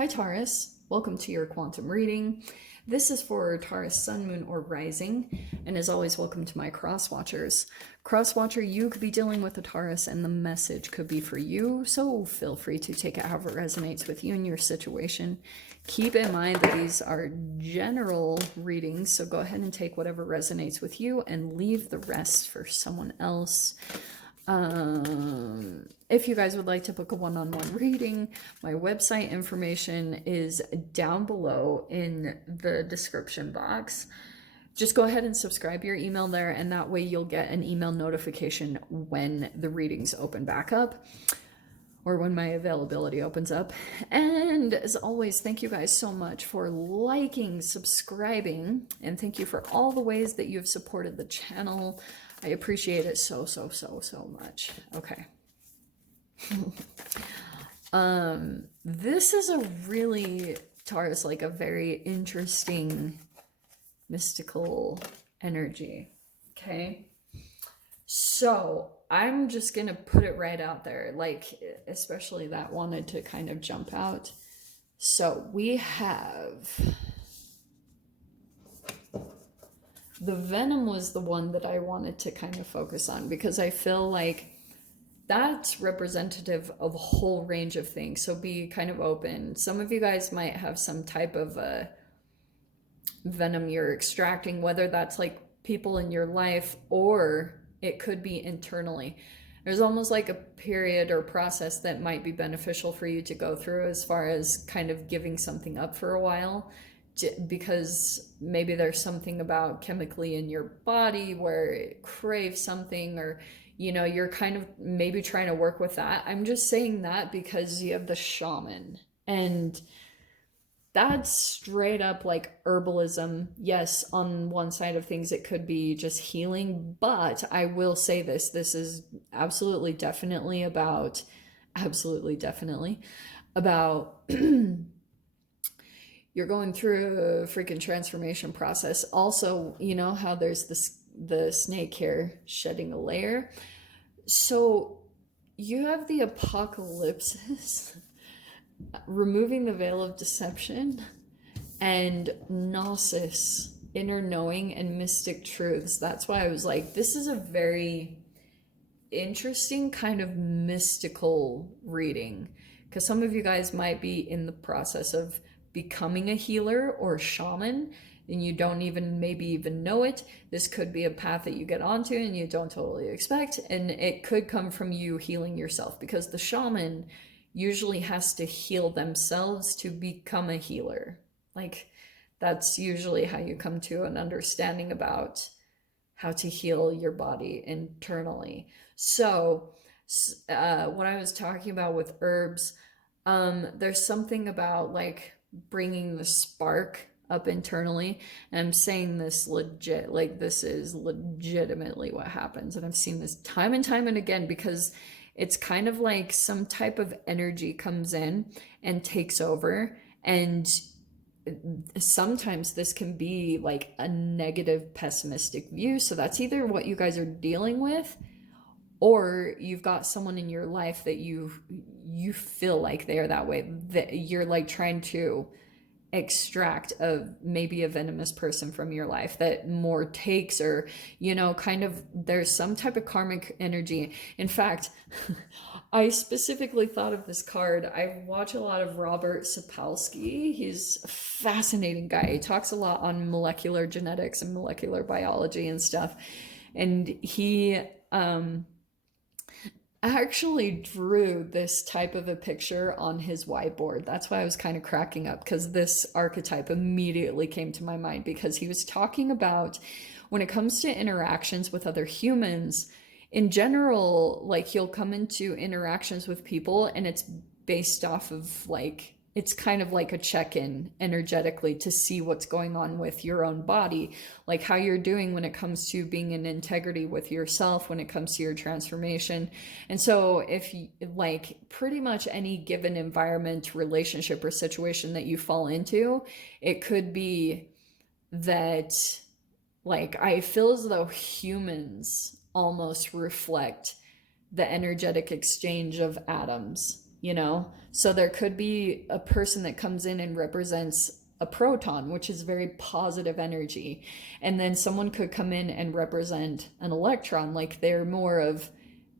Hi Taurus, welcome to your quantum reading. This is for Taurus Sun, Moon, or Rising, and as always, welcome to my cross watchers. Cross watcher, you could be dealing with a Taurus, and the message could be for you, so feel free to take it however resonates with you and your situation. Keep in mind that these are general readings, so go ahead and take whatever resonates with you and leave the rest for someone else. If you guys would like to book a one-on-one reading, my website information is down below in the description box. Just go ahead and subscribe your email there, and that way you'll get an email notification when the readings open back up or when my availability opens up. And as always, thank you guys so much for liking, subscribing, and thank you for all the ways that you've supported the channel. I appreciate it so much. Okay. This is a really, Taurus, like a very interesting mystical energy. Okay. So I'm just gonna put it right out there, like especially that wanted to kind of jump out. So we have the Venom was the one that I wanted to kind of focus on because I feel like that's representative of a whole range of things. So be kind of open. Some of you guys might have some type of a venom you're extracting, whether that's like people in your life or it could be internally. There's almost like a period or process that might be beneficial for you to go through as far as kind of giving something up for a while, because maybe there's something about chemically in your body where it craves something, or you know, you're kind of maybe trying to work with that. I'm just saying that because you have the shaman, and that's straight up like herbalism. Yes, on one side of things it could be just healing, but I will say this is absolutely definitely about you're going through a freaking transformation process. Also, you know how there's the snake here shedding a layer. So you have the apocalypse, removing the veil of deception, and gnosis, inner knowing, and mystic truths. That's why I was like, this is a very interesting kind of mystical reading, because some of you guys might be in the process of becoming a healer or a shaman and you don't even maybe even know it. This could be a path that you get onto and you don't totally expect, and it could come from you healing yourself, because the shaman usually has to heal themselves to become a healer. Like that's usually how you come to an understanding about how to heal your body internally. So what I was talking about with herbs, there's something about like bringing the spark up internally, and I'm saying this legit, like this is legitimately what happens, and I've seen this time and time and again, because it's kind of like some type of energy comes in and takes over, and sometimes this can be like a negative pessimistic view. So that's either what you guys are dealing with, or you've got someone in your life that you feel like they are that way, that you're like trying to extract maybe a venomous person from your life that more takes, or you know, kind of there's some type of karmic energy. In fact, I specifically thought of this card. I watch a lot of Robert Sapolsky. He's a fascinating guy. He talks a lot on molecular genetics and molecular biology and stuff, and he actually drew this type of a picture on his whiteboard. That's why I was kind of cracking up, because this archetype immediately came to my mind, because he was talking about when it comes to interactions with other humans in general, like you'll come into interactions with people and it's based off of like, it's kind of like a check-in energetically to see what's going on with your own body, like how you're doing when it comes to being in integrity with yourself, when it comes to your transformation. And so if you, like pretty much any given environment, relationship, or situation that you fall into, it could be that, like, I feel as though humans almost reflect the energetic exchange of atoms you know? So there could be a person that comes in and represents a proton, which is very positive energy. And then someone could come in and represent an electron, like they're more of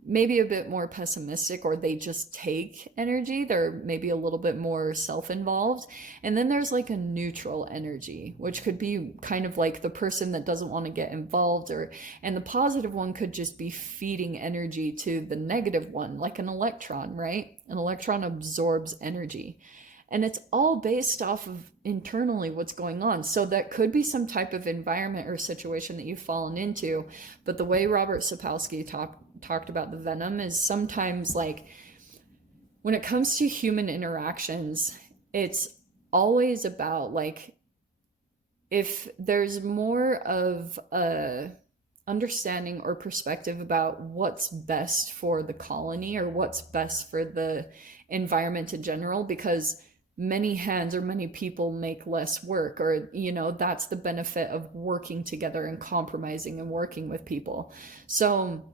maybe a bit more pessimistic, or they just take energy. They're maybe a little bit more self-involved. And then there's like a neutral energy, which could be kind of like the person that doesn't want to get involved, or and the positive one could just be feeding energy to the negative one, like an electron, right? An electron absorbs energy. And it's all based off of internally what's going on. So that could be some type of environment or situation that you've fallen into. But the way Robert Sapolsky talked about the venom is sometimes like when it comes to human interactions, it's always about like if there's more of a understanding or perspective about what's best for the colony or what's best for the environment in general, because many hands or many people make less work, or you know, that's the benefit of working together and compromising and working with people. So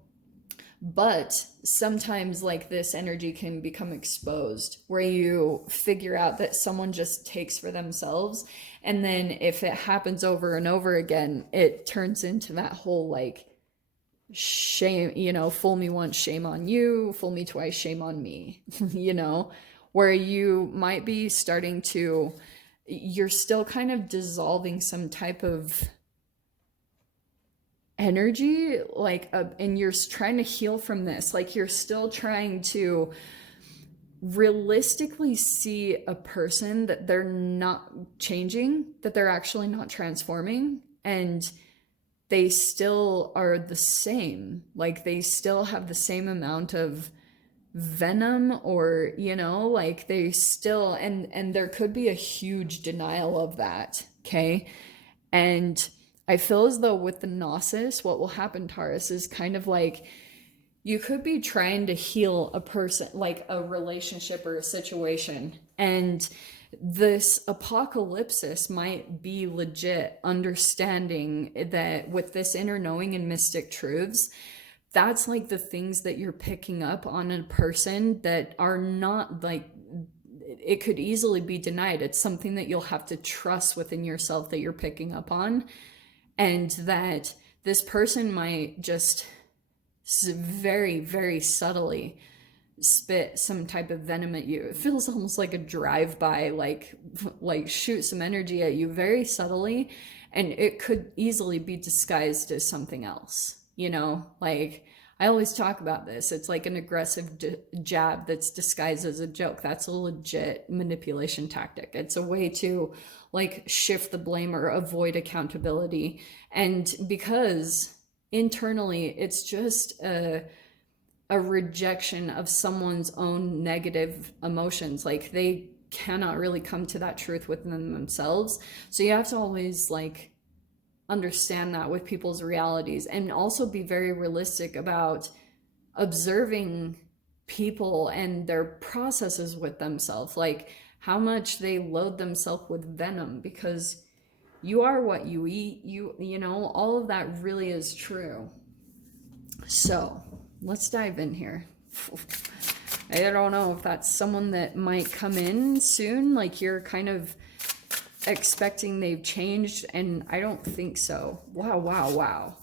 but sometimes like this energy can become exposed where you figure out that someone just takes for themselves, and then if it happens over and over again, it turns into that whole like shame, you know, fool me once, shame on you, fool me twice, shame on me, you know, where you might be starting to, you're still kind of dissolving some type of energy, like, and you're trying to heal from this. Like, you're still trying to realistically see a person that they're not changing, that they're actually not transforming, and they still are the same. Like, they still have the same amount of venom, or you know, like they still, and there could be a huge denial of that, okay? And I feel as though with the Gnosis, what will happen, Taurus, is kind of like you could be trying to heal a person, like a relationship or a situation, and this apocalypsis might be legit understanding that with this inner knowing and mystic truths, that's like the things that you're picking up on a person that are not like, it could easily be denied. It's something that you'll have to trust within yourself that you're picking up on, and that this person might just very, very subtly spit some type of venom at you. It feels almost like a drive-by, like shoot some energy at you very subtly, and it could easily be disguised as something else, you know? Like, I always talk about this. It's like an aggressive jab that's disguised as a joke. That's a legit manipulation tactic. It's a way to like shift the blame or avoid accountability. And because internally it's just a rejection of someone's own negative emotions. Like, they cannot really come to that truth within themselves. So you have to always like understand that with people's realities, and also be very realistic about observing people and their processes with themselves, like how much they load themselves with venom, because you are what you eat, you know, all of that really is true. So let's dive in here. I don't know if that's someone that might come in soon, like you're kind of expecting they've changed, and I don't think so. Wow.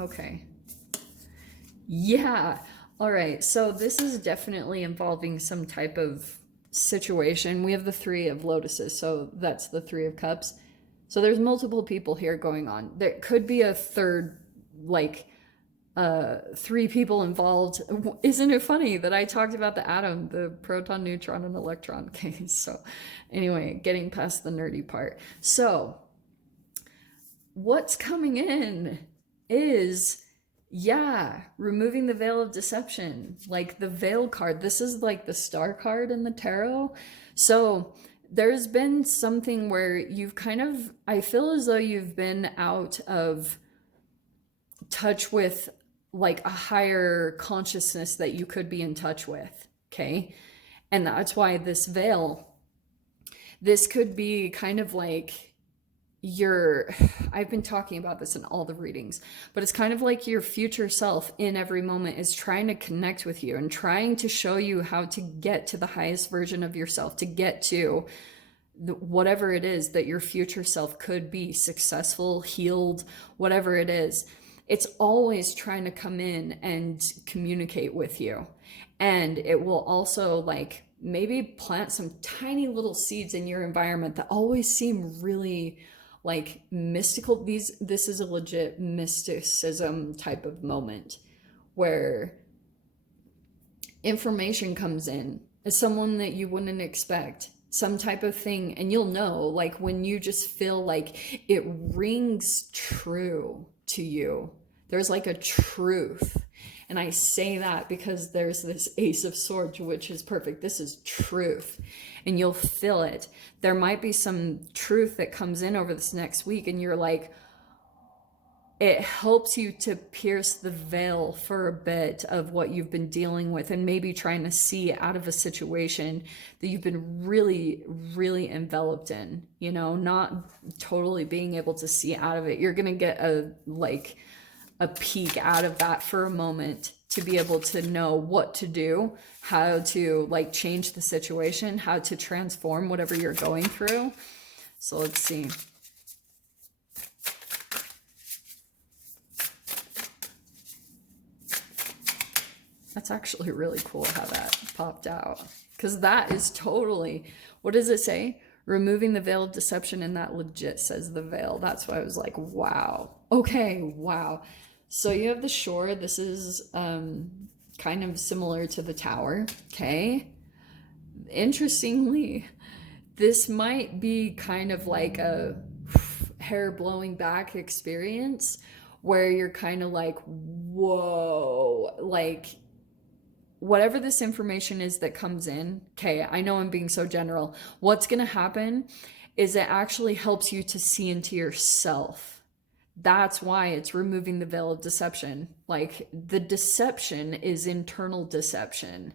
Okay. Yeah. All right. So this is definitely involving some type of situation. We have the Three of Lotuses, so that's the Three of Cups. So there's multiple people here going on. There could be a third, like, three people involved. Isn't it funny that I talked about the atom, the proton, neutron, and electron? Okay, so anyway, getting past the nerdy part. So what's coming in is, yeah, removing the veil of deception, like the veil card. This is like the star card in the tarot. So there's been something where you've kind of, I feel as though you've been out of touch with like a higher consciousness that you could be in touch with, okay? And that's why this veil, this could be kind of like your I've been talking about this in all the readings, but it's kind of like your future self in every moment is trying to connect with you and trying to show you how to get to the highest version of yourself, to get to whatever it is that your future self could be, successful, healed, whatever it is. It's always trying to come in and communicate with you. And it will also like maybe plant some tiny little seeds in your environment that always seem really like mystical. This is a legit mysticism type of moment where information comes in as someone that you wouldn't expect, some type of thing, and you'll know like when you just feel like it rings true to you. There's like a truth. And I say that because there's this Ace of Swords, which is perfect. This is truth. And you'll feel it. There might be some truth that comes in over this next week, and you're like, it helps you to pierce the veil for a bit of what you've been dealing with and maybe trying to see out of a situation that you've been really, really enveloped in, you know, not totally being able to see out of it. You're going to get a peek out of that for a moment to be able to know what to do, how to like change the situation, how to transform whatever you're going through. So let's see. That's actually really cool how that popped out, because that is totally, what does it say? Removing the veil of deception, and that legit says the veil. That's why I was like, wow. Okay, wow. So you have the shore. This is kind of similar to the tower, okay? Interestingly, this might be kind of like a hair blowing back experience where you're kind of like, whoa, like whatever this information is that comes in, okay, I know I'm being so general. What's going to happen is it actually helps you to see into yourself. That's why it's removing the veil of deception. Like the deception is internal deception.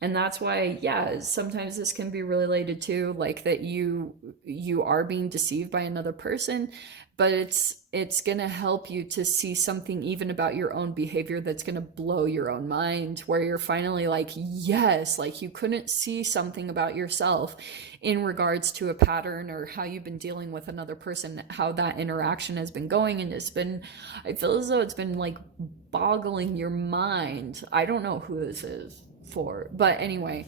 And that's why, yeah, sometimes this can be related to like that you are being deceived by another person, but it's going to help you to see something even about your own behavior that's going to blow your own mind, where you're finally like, yes, like you couldn't see something about yourself in regards to a pattern or how you've been dealing with another person, how that interaction has been going. And it's been, I feel as though it's been like boggling your mind. I don't know who this is for, but anyway,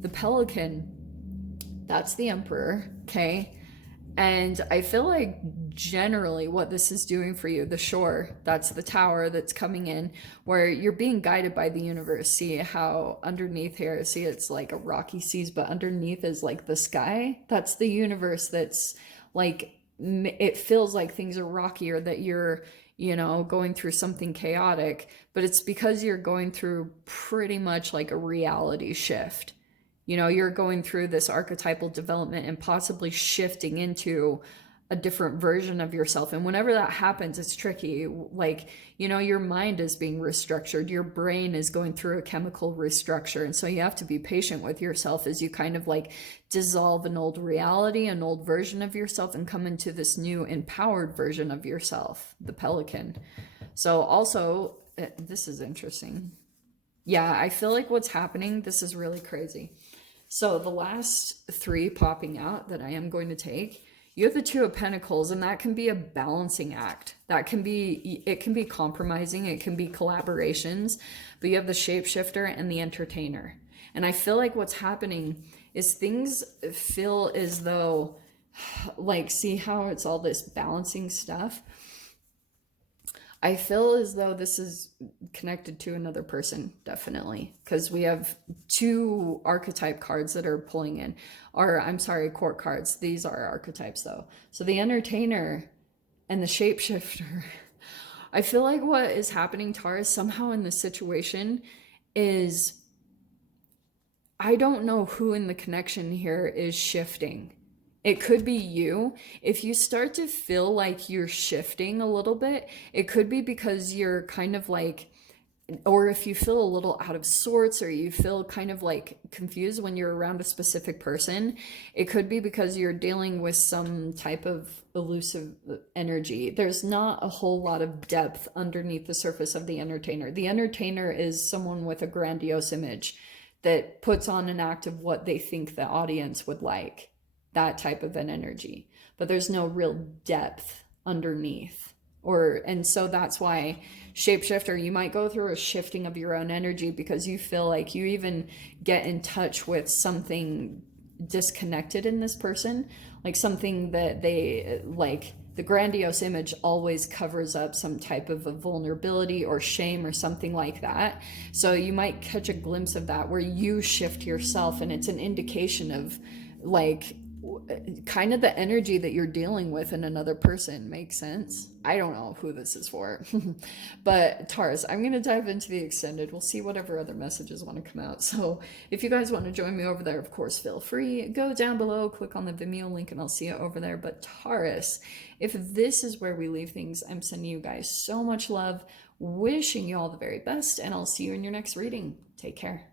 the pelican, that's the emperor, okay? And I feel like generally what this is doing for you, the shore, that's the tower that's coming in, where you're being guided by the universe. See how underneath here, see it's like a rocky seas, but underneath is like the sky. That's the universe. That's like, it feels like things are rocky, or that you're, you know, going through something chaotic, but it's because you're going through pretty much like a reality shift. You know, you're going through this archetypal development and possibly shifting into a different version of yourself. And whenever that happens, it's tricky. Like, you know, your mind is being restructured. Your brain is going through a chemical restructure. And so you have to be patient with yourself as you kind of like dissolve an old reality, an old version of yourself, and come into this new empowered version of yourself, the pelican. So also, this is interesting. Yeah, I feel like what's happening, this is really crazy. So the last three popping out that I am going to take, you have the Two of Pentacles, and that can be a balancing act. That can be, it can be compromising, it can be collaborations, but you have the Shapeshifter and the Entertainer. And I feel like what's happening is things feel as though, like, see how it's all this balancing stuff? I feel as though this is connected to another person, definitely, because we have two archetype cards that are pulling in, or I'm sorry, court cards. These are archetypes though. So the Entertainer and the Shapeshifter. I feel like what is happening, Taurus, somehow in this situation is, I don't know who in the connection here is shifting. It could be you. If you start to feel like you're shifting a little bit, it could be because you're kind of like or if you feel a little out of sorts, or you feel kind of like confused when you're around a specific person, it could be because you're dealing with some type of elusive energy. There's not a whole lot of depth underneath the surface of the entertainer. The entertainer is someone with a grandiose image that puts on an act of what they think the audience would like, that type of an energy. But there's no real depth underneath. And so that's why shapeshifter, you might go through a shifting of your own energy because you feel like you even get in touch with something disconnected in this person, like something that they like. The grandiose image always covers up some type of a vulnerability or shame or something like that. So you might catch a glimpse of that where you shift yourself, and it's an indication of like kind of the energy that you're dealing with in another person. Makes sense? I don't know who this is for. But Taurus, I'm going to dive into the extended. We'll see whatever other messages want to come out. So if you guys want to join me over there, of course, feel free. Go down below, click on the Vimeo link, and I'll see you over there. But Taurus, if this is where we leave things, I'm sending you guys so much love, wishing you all the very best, and I'll see you in your next reading. Take care.